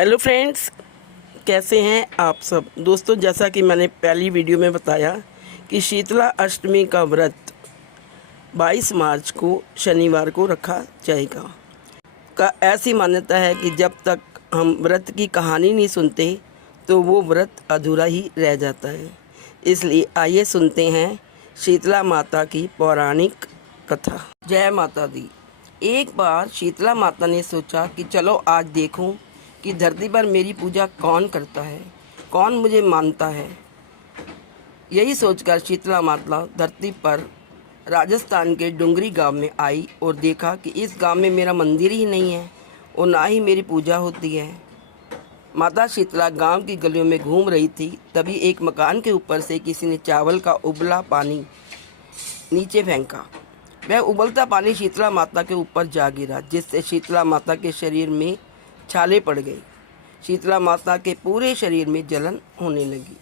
Hello friends, कैसे हैं आप सब दोस्तों। जैसा कि मैंने पहली वीडियो में बताया कि शीतला अष्टमी का व्रत 22 मार्च को शनिवार को रखा जाएगा। ऐसी मान्यता है कि जब तक हम व्रत की कहानी नहीं सुनते तो वो व्रत अधूरा ही रह जाता है। इसलिए आइए सुनते हैं शीतला माता की पौराणिक कथा। जय माता दी। एक बार शीतला माता ने सोचा कि चलो आज देखूं कि धरती पर मेरी पूजा कौन करता है, कौन मुझे मानता है। यही सोचकर शीतला माता धरती पर राजस्थान के डुंगरी गांव में आई और देखा कि इस गांव में मेरा मंदिर ही नहीं है और ना ही मेरी पूजा होती है। माता शीतला गांव की गलियों में घूम रही थी, तभी एक मकान के ऊपर से किसी ने चावल का उबला पानी नीचे फेंका। वह उबलता पानी शीतला माता के ऊपर जा गिरा, जिससे शीतला माता के शरीर में छाले पड़ गई। शीतला माता के पूरे शरीर में जलन होने लगी।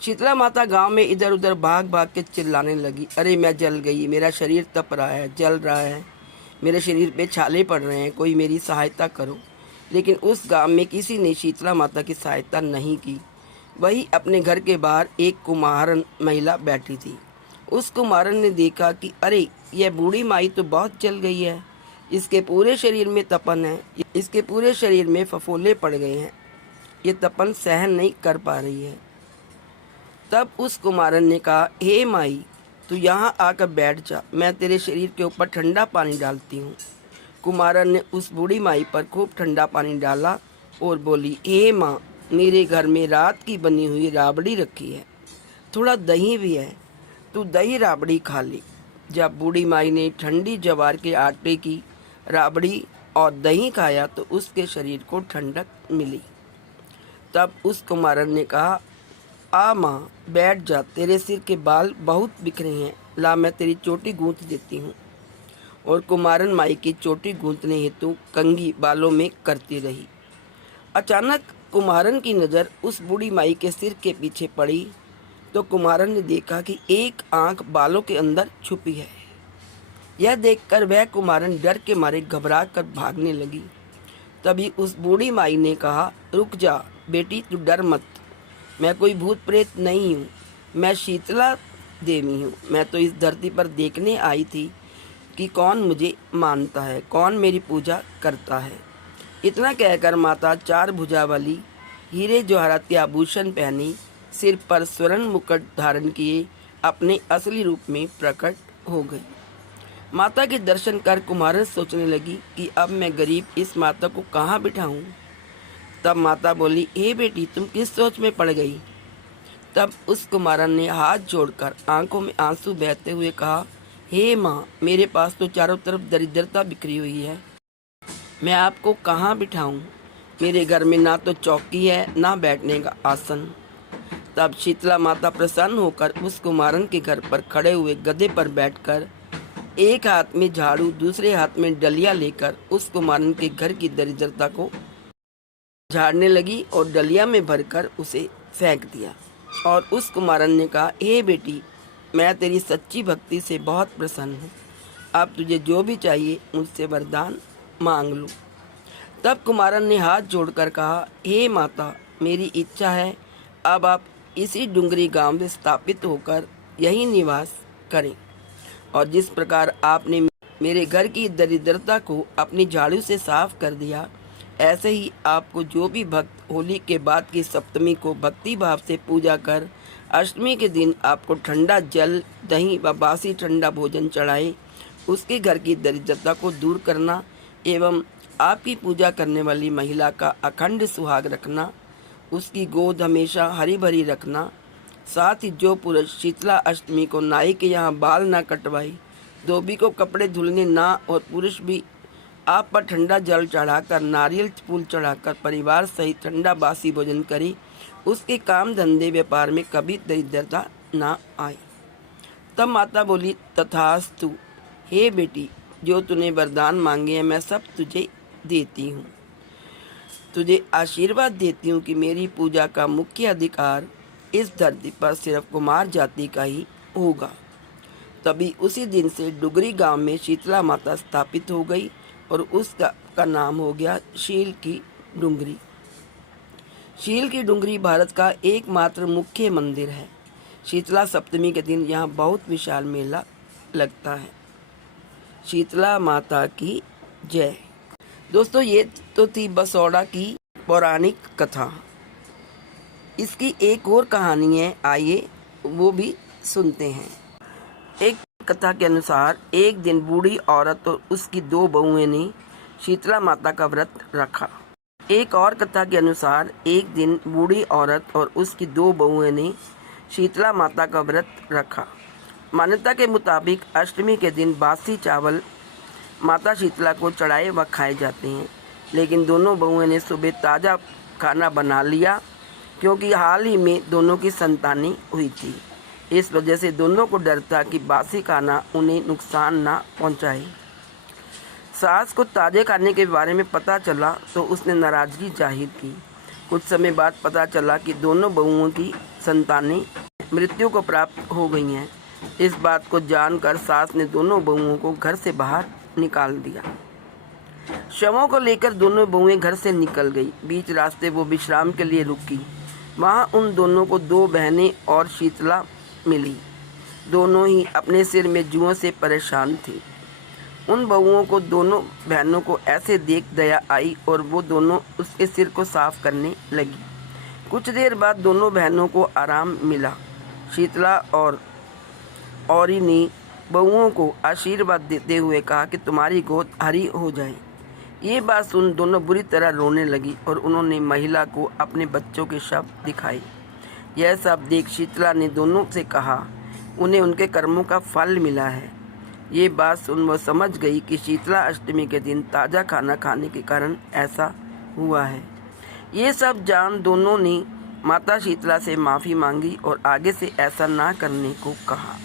शीतला माता गांव में इधर उधर भाग भाग के चिल्लाने लगी, अरे मैं जल गई, मेरा शरीर तप रहा है, जल रहा है, मेरे शरीर पे छाले पड़ रहे हैं, कोई मेरी सहायता करो। लेकिन उस गांव में किसी ने शीतला माता की सहायता नहीं की। वही अपने घर के बाहर एक कुम्हारन महिला बैठी थी। उस कुम्हारन ने देखा कि अरे यह बूढ़ी माई तो बहुत जल गई है, इसके पूरे शरीर में तपन है, इसके पूरे शरीर में फफोले पड़ गए हैं, ये तपन सहन नहीं कर पा रही है। तब उस कुमारन ने कहा, हे माई तू यहाँ आकर बैठ जा, मैं तेरे शरीर के ऊपर ठंडा पानी डालती हूँ। कुमारन ने उस बूढ़ी माई पर खूब ठंडा पानी डाला और बोली, हे माँ, मेरे घर में रात की बनी हुई राबड़ी रखी है, थोड़ा दही भी है, तू दही राबड़ी खा ले। जब बूढ़ी माई ने ठंडी ज्वार के आटे की राबड़ी और दही खाया तो उसके शरीर को ठंडक मिली। तब उस कुमारन ने कहा, आ माँ बैठ जा, तेरे सिर के बाल बहुत बिखरे हैं, ला मैं तेरी चोटी गूंथ देती हूँ। और कुमारन माई की चोटी गूंथने हेतु कंघी बालों में करती रही। अचानक कुमारन की नज़र उस बूढ़ी माई के सिर के पीछे पड़ी तो कुमारन ने देखा कि एक आंख बालों के अंदर छुपी है। यह देखकर वह कुमारन डर के मारे घबरा कर भागने लगी। तभी उस बूढ़ी माई ने कहा, रुक जा बेटी, तू डर मत, मैं कोई भूत प्रेत नहीं हूँ, मैं शीतला देवी हूँ। मैं तो इस धरती पर देखने आई थी कि कौन मुझे मानता है, कौन मेरी पूजा करता है। इतना कहकर माता 4 भुजा वाली हीरे जवाहरात के आभूषण पहनी, सिर पर स्वर्ण मुकुट धारण किए अपने असली रूप में प्रकट हो गई। माता के दर्शन कर कुमारन सोचने लगी कि अब मैं गरीब इस माता को कहाँ बिठाऊं। तब माता बोली, हे बेटी, तुम किस सोच में पड़ गई। तब उस कुमारन ने हाथ जोड़कर आंखों में आंसू बहते हुए कहा, हे माँ, मेरे पास तो चारों तरफ दरिद्रता बिखरी हुई है, मैं आपको कहाँ बिठाऊं। मेरे घर में ना तो चौकी है, ना बैठने का आसन। तब शीतला माता प्रसन्न होकर उस कुमारन के घर पर खड़े हुए गधे पर बैठकर एक हाथ में झाड़ू, दूसरे हाथ में डलिया लेकर उस कुमारन के घर की दरिद्रता को झाड़ने लगी और डलिया में भरकर उसे फेंक दिया। और उस कुमारन ने कहा, हे बेटी, मैं तेरी सच्ची भक्ति से बहुत प्रसन्न हूँ, अब तुझे जो भी चाहिए मुझसे वरदान मांग लो। तब कुमारन ने हाथ जोड़कर कहा, हे माता, मेरी इच्छा है अब आप इसी डुंगरी गांव में स्थापित होकर यहीं निवास करें, और जिस प्रकार आपने मेरे घर की दरिद्रता को अपनी झाड़ू से साफ कर दिया, ऐसे ही आपको जो भी भक्त होली के बाद की सप्तमी को भक्ति भाव से पूजा कर अष्टमी के दिन आपको ठंडा जल, दही व बासी ठंडा भोजन चढ़ाए, उसके घर की दरिद्रता को दूर करना एवं आपकी पूजा करने वाली महिला का अखंड सुहाग रखना, उसकी गोद हमेशा हरी भरी रखना। साथ ही जो पुरुष शीतला अष्टमी को नाई के यहाँ बाल ना कटवाई, धोबी को कपड़े धुलने ना और पुरुष भी आप पर ठंडा जल चढ़ाकर, नारियल फूल चढ़ाकर परिवार सहित ठंडा बासी भोजन करे, उसके काम धंधे व्यापार में कभी दरिद्रता ना आए। तब माता बोली, तथास्तु, हे बेटी, जो तूने वरदान मांगे हैं मैं सब तुझे देती हूँ। तुझे आशीर्वाद देती हूँ कि मेरी पूजा का मुख्य अधिकार इस धरती पर सिर्फ कुमार जाति का ही होगा। तभी उसी दिन से डुगरी गांव में शीतला माता स्थापित हो गई और उसका नाम हो गया शील की डुंगरी। शील की डुंगरी भारत का एकमात्र मुख्य मंदिर है। शीतला सप्तमी के दिन यहाँ बहुत विशाल मेला लगता है। शीतला माता की जय। दोस्तों, ये तो थी बसौड़ा की पौराणिक कथा। इसकी एक और कहानी है, आइए वो भी सुनते हैं। एक कथा के अनुसार एक दिन बूढ़ी औरत और उसकी 2 बहुएं ने शीतला माता का व्रत रखा। एक और कथा के अनुसार एक दिन बूढ़ी औरत और उसकी 2 बहुएं ने शीतला माता का व्रत रखा। मान्यता के मुताबिक अष्टमी के दिन बासी चावल माता शीतला को चढ़ाए व खाए जाते हैं, लेकिन दोनों बहुएं ने सुबह ताज़ा खाना बना लिया क्योंकि हाल ही में दोनों की संतानी हुई थी। इस वजह से दोनों को डर था कि बासी खाना उन्हें नुकसान ना पहुंचाए। सास को ताज़े खाने के बारे में पता चला तो उसने नाराज़गी जाहिर की। कुछ समय बाद पता चला कि दोनों बहुओं की संतानें मृत्यु को प्राप्त हो गई हैं। इस बात को जानकर सास ने दोनों बहुओं को घर से बाहर निकाल दिया। शवों को लेकर दोनों बहुएं घर से निकल गई। बीच रास्ते वो विश्राम के लिए रुकी। वहाँ उन दोनों को 2 बहनें और शीतला मिली। दोनों ही अपने सिर में जुओं से परेशान थी। उन बहुओं को दोनों बहनों को ऐसे देख दया आई और वो दोनों उसके सिर को साफ करने लगी। कुछ देर बाद दोनों बहनों को आराम मिला। शीतला और औरी ने बहुओं को आशीर्वाद देते हुए कहा कि तुम्हारी गोद हरी हो जाए। ये बात सुन दोनों बुरी तरह रोने लगी और उन्होंने महिला को अपने बच्चों के शव दिखाए। यह सब देख शीतला ने दोनों से कहा उन्हें उनके कर्मों का फल मिला है। ये बात सुन वह समझ गई कि शीतला अष्टमी के दिन ताज़ा खाना खाने के कारण ऐसा हुआ है। ये सब जान दोनों ने माता शीतला से माफ़ी मांगी और आगे से ऐसा ना करने को कहा।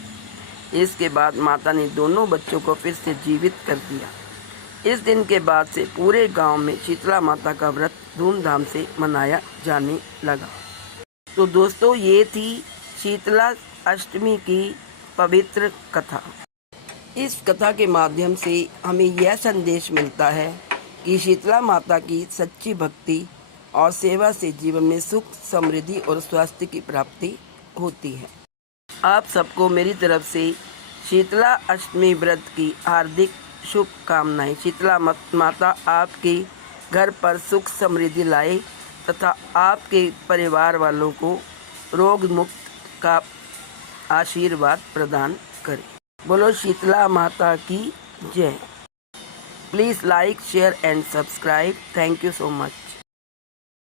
इसके बाद माता ने दोनों बच्चों को फिर से जीवित कर दिया। इस दिन के बाद से पूरे गांव में शीतला माता का व्रत धूमधाम से मनाया जाने लगा। तो दोस्तों, ये थी शीतला अष्टमी की पवित्र कथा। इस कथा के माध्यम से हमें यह संदेश मिलता है कि शीतला माता की सच्ची भक्ति और सेवा से जीवन में सुख, समृद्धि और स्वास्थ्य की प्राप्ति होती है। आप सबको मेरी तरफ से शीतला अष्टमी व्रत की हार्दिक शुभकामनाएं। शीतला माता आपके घर पर सुख समृद्धि लाए तथा आपके परिवार वालों को रोग मुक्त का आशीर्वाद प्रदान करे। बोलो शीतला माता की जय। Please like, share and subscribe. Thank you so much.